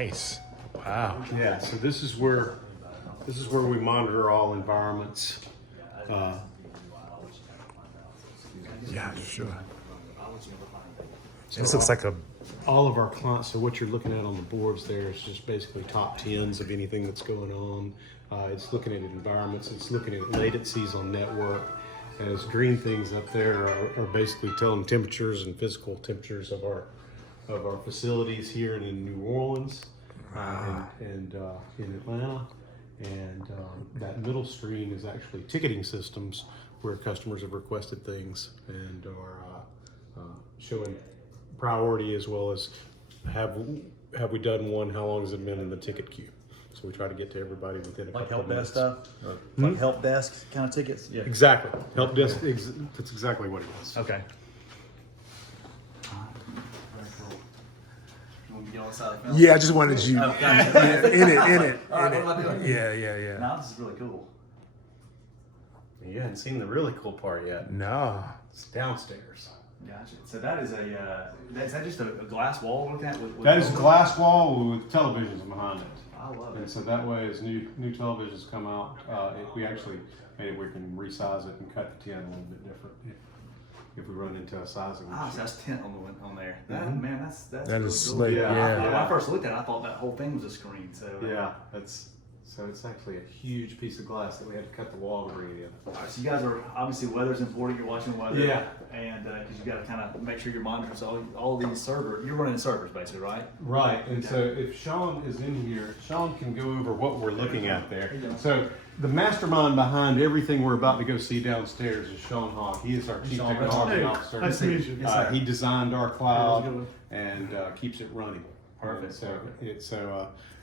Nice. Wow. Yeah, so this is where we monitor all environments. Yeah, sure. This looks like a. All of our clients, so what you're looking at on the boards there is just basically top tens of anything that's going on. It's looking at environments, it's looking at latencies on network. And those green things up there are basically telling temperatures and physical temperatures of our facilities here and in New Orleans and in Atlanta. And that middle screen is actually ticketing systems where customers have requested things and are showing priority, as well as have we done one, how long has it been in the ticket queue. So we try to get to everybody within a couple of minutes. Like help desk stuff? Like help desk kind of tickets? Yeah. Exactly. Help desk, that's exactly what it is. Okay. Yeah, I just wanted you in it. All right, what am I doing? Yeah. No, this is really cool. You hadn't seen the really cool part yet. No. It's downstairs. Gotcha. So that is is that just a glass wall we're looking at? With That is a glass wall with televisions behind it. I love And it. so that way, as new televisions come out, we actually made it where we can resize it and cut the tin a little bit different if we run into a sizing Ah, issue. so that's tint on there. Mhm. Man, that's That really is cool. slick, yeah. When I first looked at it, I thought that whole thing was a screen. So Yeah, so it's actually a huge piece of glass that we had to cut the wall to bring it in. All right, so you guys are obviously weather's important. You're watching weather. Yeah. And because you got to kind of make sure you're monitoring all these servers. You're running servers basically, right? Right, and so if Sean is in here, Sean can go over what we're looking at there. So the mastermind behind everything we're about to go see downstairs is Sean Hogg. He is our chief Sean, technology hey, officer. nice to meet you. Yes, sir. He designed our cloud Hey, and keeps it running. Perfect. So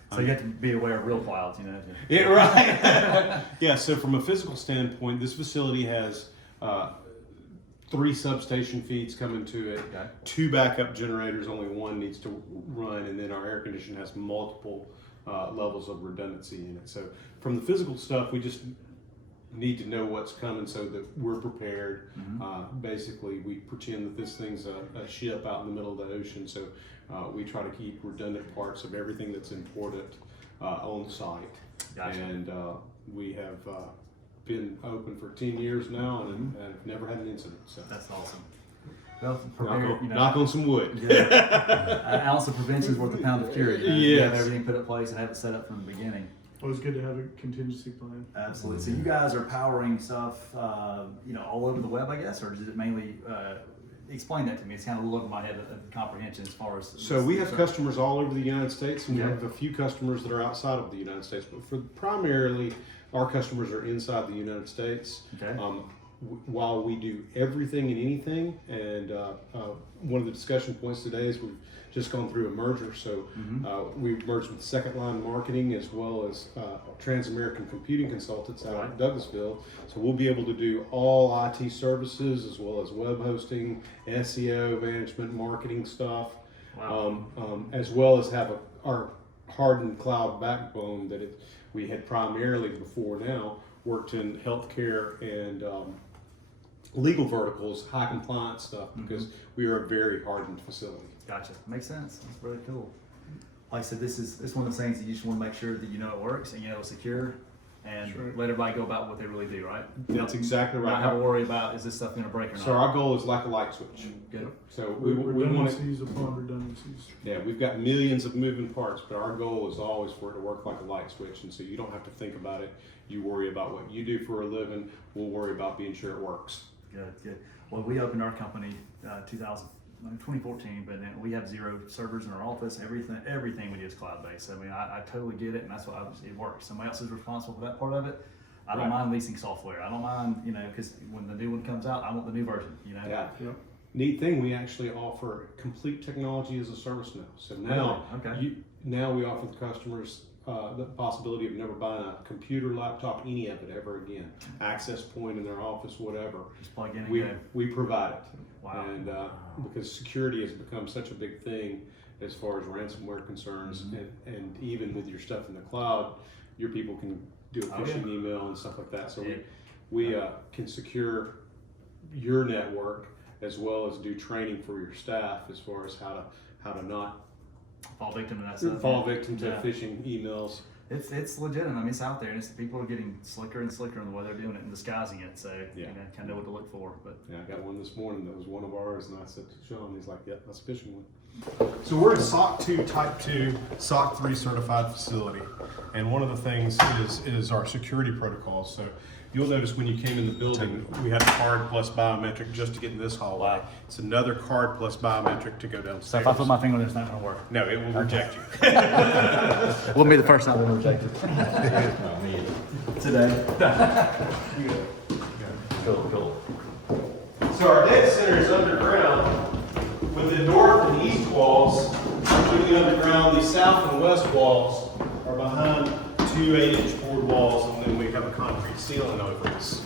So you have to be aware of real clouds, you know. yeah, right. Yeah. So from a physical standpoint, this facility has 3 substation feeds coming to it, Okay. 2 backup generators, only one needs to run, and then our air conditioner has multiple levels of redundancy in it. So from the physical stuff, we just need to know what's coming so that we're prepared. Basically, we pretend that this thing's a ship out in the middle of the ocean, so we try to keep redundant parts of everything that's important on site. Gotcha. And we have been open for 10 years now and have never had an incident. So That's awesome. Well, knock on some wood. An ounce of prevention is worth a pound of cure. You know? You Yes. have everything put in place and have it set up from the beginning. Always good to have a contingency plan. Absolutely. So you guys are powering stuff, all over the web, I guess, or is it mainly? Explain that to me. It's kind of a little over my head of comprehension as far as. So we have customers all over the United States, and we Okay. have a few customers that are outside of the United States. But for primarily, our customers are inside the United States. Okay. While we do everything and anything, and one of the discussion points today is we've just gone through a merger. So we've merged with Second Line Marketing as well as Trans-American Computing Consultants out of Douglasville. So we'll be able to do all IT services as well as web hosting, SEO, management, marketing stuff, as well as have our hardened cloud backbone that we had primarily before now worked in healthcare and legal verticals, high compliance stuff, because we are a very hardened facility. Gotcha. Makes sense. That's really cool. Like I said, this is one of those things that you just want to make sure that you know it works and you know it's secure, and let everybody go about what they really do, right? That's exactly right. Not have to worry about is this stuff going to break or not. So our goal is like a light switch. Good. So we want to. Redundancies upon redundancies. Yeah, we've got millions of moving parts, but our goal is always for it to work like a light switch, and so you don't have to think about it. You worry about what you do for a living. We'll worry about being sure it works. Good. Well, we opened our company 2014, but then we have 0 servers in our office. Everything we do is cloud-based. I mean, I totally get it, and that's why it works. Somebody else is responsible for that part of it. I don't mind leasing software. I don't mind, because when the new one comes out, I want the new version. Yeah. Yep. Neat thing, we actually offer complete technology as a service now. So now, now we offer the customers the possibility of never buying a computer, laptop, any of it ever again. Access point in their office, whatever. Just plug in and go. We provide it. Wow. And because security has become such a big thing as far as ransomware concerns, and even with your stuff in the cloud, your people can do a phishing email and stuff like that. So we can secure your network as well as do training for your staff as far as how to not fall victim to that stuff. Fall victim to Yeah. phishing emails. It's legitimate. I mean, it's out there, and people are getting slicker and slicker in the way they're doing it and disguising it. So Yeah. you know, kind of know what to look for. But Yeah, I got one this morning that was one of ours, and I said to Sean, he's like, "Yep, that's a phishing one." So we're a SOC 2 Type 2, SOC 3 certified facility, and one of the things is our security protocols. So you'll notice when you came in the building, we had a card plus biometric just to get in this hallway. Wow. It's another card plus biometric to go so downstairs. if I put my finger on it, it's not going to work. No, it will reject you. Wouldn't be the first time we've rejected. Today. Cool. So our data center is underground with the north and east walls completely underground. The south and west walls are behind 2 8-inch board walls, and then we have a concrete ceiling over us.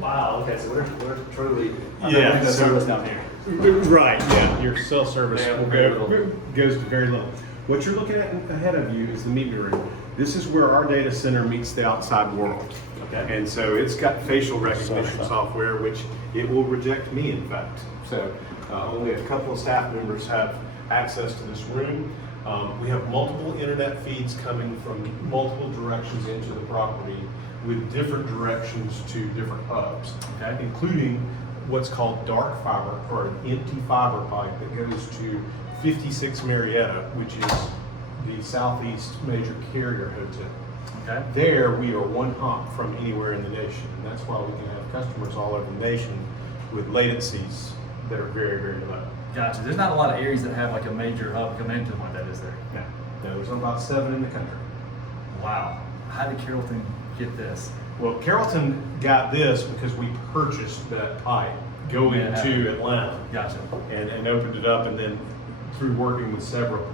Wow. Okay. So we're truly. Yeah, So so- service down here. Right, yeah, your cell service Yeah, will very goes to very little. What you're looking at ahead of you is the meeting room. This is where our data center meets the outside world. Okay. And so it's got facial recognition software, which it will reject me, in fact. So only a couple of staff members have access to this room. We have multiple internet feeds coming from multiple directions into the property with different directions to different hubs, Okay. including what's called dark fiber, or an empty fiber pipe that goes to 56 Marietta, which is the southeast major carrier hotel. Okay. There, we are one hop from anywhere in the nation, and that's why we can have customers all over the nation with latencies that are very, very low. Gotcha. There's not a lot of areas that have like a major hub coming into them like that, is there? No, there's about 7 in the country. Wow. How did Carrollton get this? Well, Carrollton got this because we purchased that pipe going Yeah. to Atlanta Gotcha. and opened it up, and then through working with several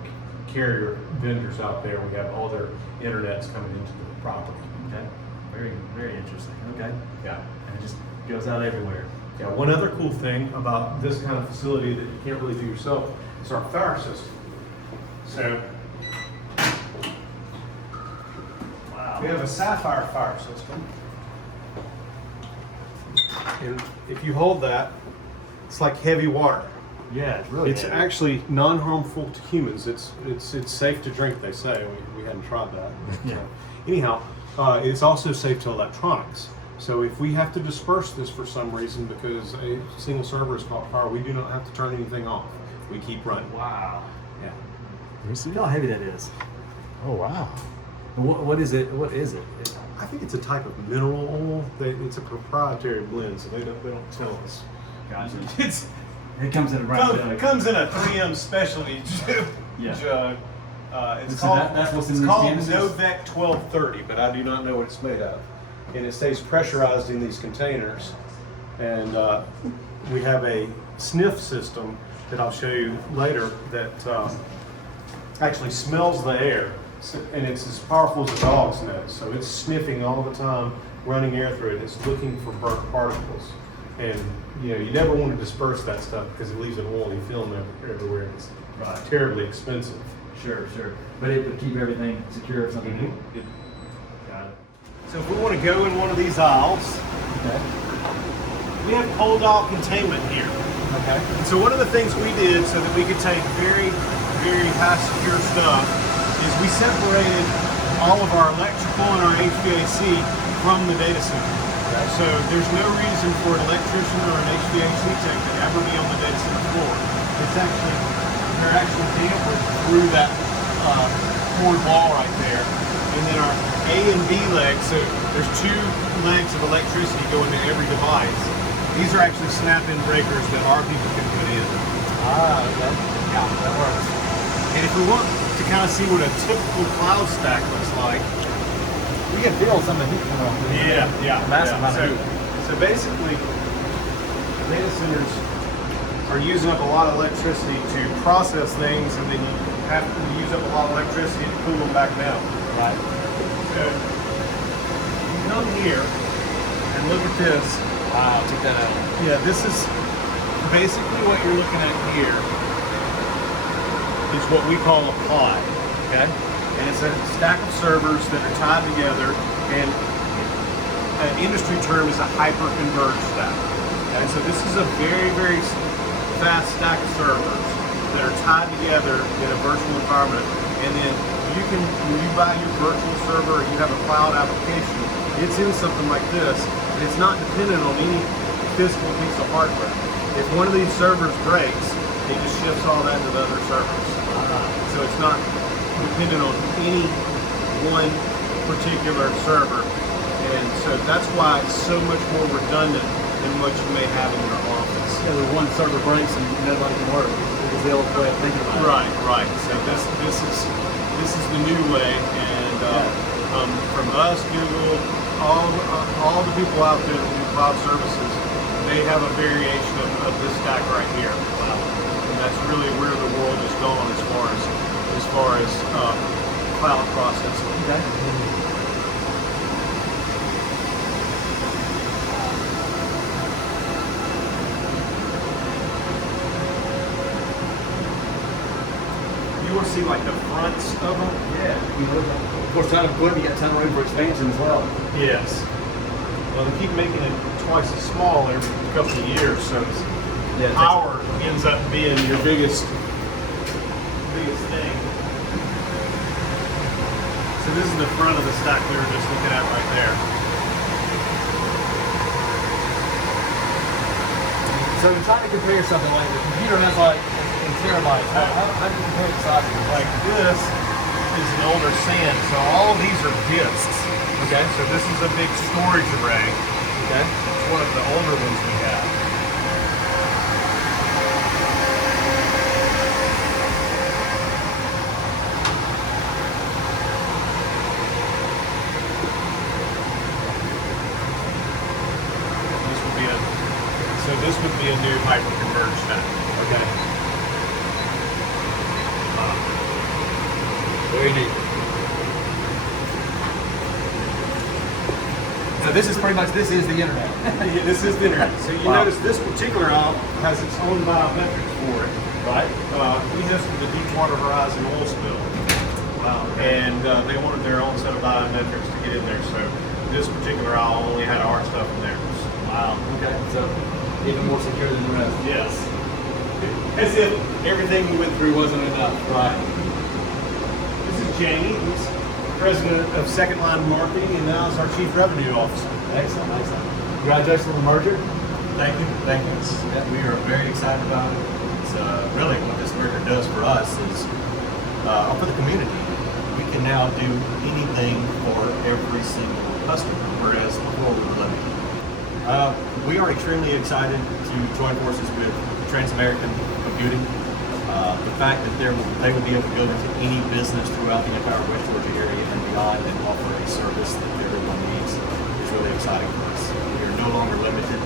carrier vendors out there, we have all their internets coming into the property. Okay. Very, very interesting. Okay. Yeah. And it just goes out everywhere. Yeah, one other cool thing about this kind of facility that you can't really do yourself is our fire system. So Wow. we have a Sapphire fire system. And if you hold that, it's like heavy water. Yeah, it's really. It's heavy. actually non-harmful to humans. It's safe to drink, they say. We hadn't tried that. Yeah. Anyhow, it's also safe to electronics. So if we have to disperse this for some reason because a single server is caught fire, we do not have to turn anything off. We keep running. Wow. Yeah. Look how heavy that is. Oh wow. What is it? What is it? I think it's a type of mineral oil. It's a proprietary blend, so they don't tell us. Gotcha. It's It comes in a brown It jug. comes in a 3M specialty Yeah. jug. It's So called, that's what's in it's these called canisters? Novec 1230, but I do not know what it's made of. And it stays pressurized in these containers. And we have a sniff system that I'll show you later that actually smells the air. And it's as powerful as a dog's nose. So it's sniffing all the time, running air through it. It's looking for burnt particles. And you never want to disperse that stuff because it leaves an oily film everywhere. It's terribly expensive. Sure. But it would keep everything secure if something. Got it. So if we want to go in one of these aisles, Okay. we have cold aisle containment here. Okay. And so one of the things we did so that we could take very, very high secure stuff is we separated all of our electrical and our HVAC from the data center. So there's no reason for an electrician or an HVAC tech to ever be on the data center floor. They're actually dampers through that cord wall right there. And then our A and B legs, so there's 2 legs of electricity going to every device. These are actually snap-in breakers that our people can put in. Okay. Yeah, that works. And if we want to kind of see what a typical cloud stack looks like, You can feel some of the heat coming off. Massive amount of heat. So basically, data centers are using up a lot of electricity to process things, and then you have to use up a lot of electricity to cool them back down. Right. So you come here and look at this. Wow, check that out. Yeah, this is basically what you're looking at here is what we call a pod. Okay. And it's a stack of servers that are tied together, and an industry term is a hyper-converged stack. And so this is a very, very fast stack of servers. that are tied together in a virtual environment. And then you can, when you buy your virtual server or you have a cloud application, it's in something like this. And it's not dependent on any physical piece of hardware. If one of these servers breaks, it just shifts all that to the other servers. So it's not dependent on any one particular server. And so that's why it's so much more redundant than what you may have in your office. Yeah, the one server breaks and nobody can work. Is the old way of thinking about it. Right. So this is the new way, and from us, Google, all the people out there that do cloud services, they have a variation of this stack right here. Wow. And that's really where the world is going as far as cloud processing. Okay. You want to see like the fronts of them? Yeah. Of course, ton of equipment, you got a ton of room for expansion as well. Yes. Well, they keep making it twice as small every couple of years, so power ends up being your biggest thing. So this is the front of the stack we were just looking at right there. So you're trying to compare something like the computer has like in terabytes. How do you compare the size of it? Like this is an older SAN, so all of these are disks. Okay, so this is a big storage array. Okay, it's one of the older ones we have. This would be a new hyper-converged stack. Okay. Very neat. So this is pretty much, this is the internet. Yeah, this is the internet. So you notice this particular aisle has its own biometrics for it. Right. We tested the Deepwater Horizon oil spill. Wow. Okay. And they wanted their own set of biometrics to get in there. So this particular aisle only had our stuff in there. Wow. Okay. So even more secure than the rest. Yes. As if everything we went through wasn't enough. Right. This is Jamie. He's president of Second Line Marketing and now is our chief revenue officer. Excellent. Excellent. Congratulations on the merger. Thank you. We are very excited about it. It's really what this merger does for us is, for the community, we can now do anything for every single customer, whereas before we were limited. We are extremely excited to join forces with Trans-American Computing. The fact that they would be able to go into any business throughout the entire West Georgia area and beyond and offer a service that everyone needs is really exciting for us. We are no longer limited